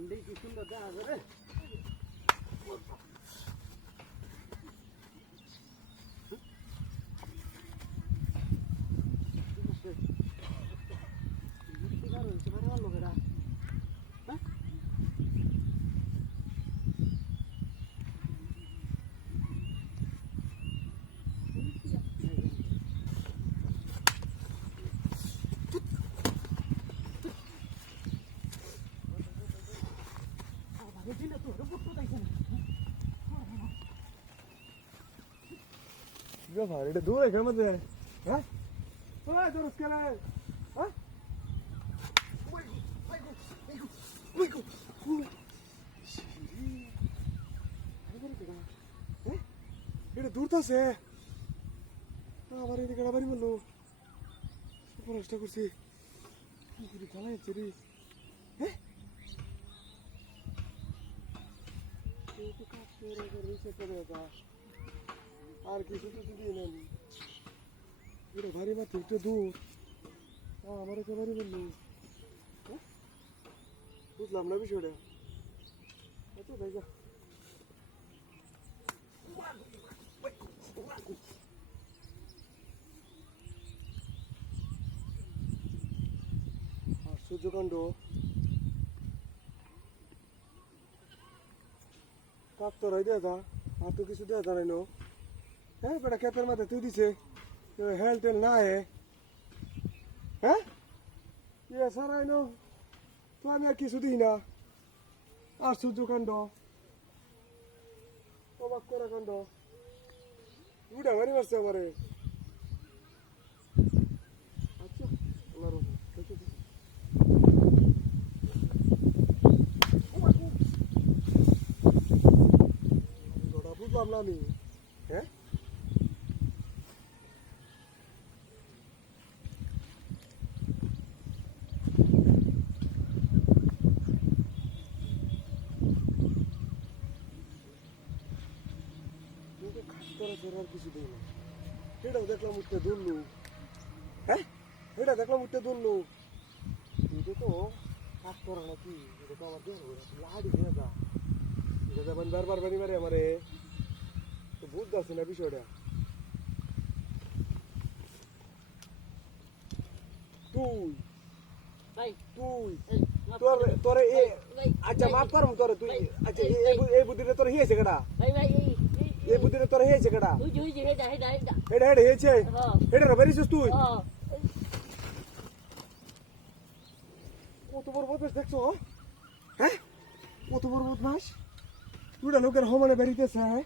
ঠান্ডি কি সুন্দর দেখা করে ব্যাপার এটা দূর এখানে মধ্যে হ্যাঁ ওই তোর স্কেলে হ্যাঁ এটা দূর আছে আমার এদিকে বাড়ি বললো পড়াশোনা করছি খেলা হচ্ছে রে হ্যাঁ আর কিছু তো দিদি নেন এটা ভারী মাত্র একটু দূর আমার একেবারে বললো বুঝলাম না বিষয়টা আচ্ছা ভাই যা আশ্চর্যকাণ্ড কাকতর হয় দেখা আর তো কিছু দেখা নাই নো হ্যাঁ বেটা ক্ষেতের মাথায় তুই দিছে হেল টেল না হ্যাঁ ইয়ে সারাই নো তো আমি আর কিছু দিই না আশ্চর্যকাণ্ড অবাক করা কাণ্ড বুড়া মারি মারছে আমারে আচ্ছা আল্লাহর রহমত বুঝলাম না আমি হ্যাঁ আর কিছু দিই না এটাও দেখলাম উঠতে ধরলু হ্যাঁ এটা দেখলাম উঠতে ধরলু এটা তো কাজ করা নাকি এটা তো আমার দেহ লাড়ি দিয়ে যা এটা যাবেন বারবার বাড়ি মারে আমারে তো বুঝতে পারছি না বিষয়টা তুই তুই তোরে আচ্ছা মাফ করম তোরে তুই আচ্ছা এই বুদ্ধিটা তোর হয়েছে কেডা এই বুদ্ধিটা তোর হয়েছে কেডা হেডা হেডা হয়েছে হেডা বেরিয়েছিস তুই কত বড় বদমাস দেখছো হ্যাঁ কত বড় বদমাস দুটা লোকের সমানে বেরিয়েছে হ্যাঁ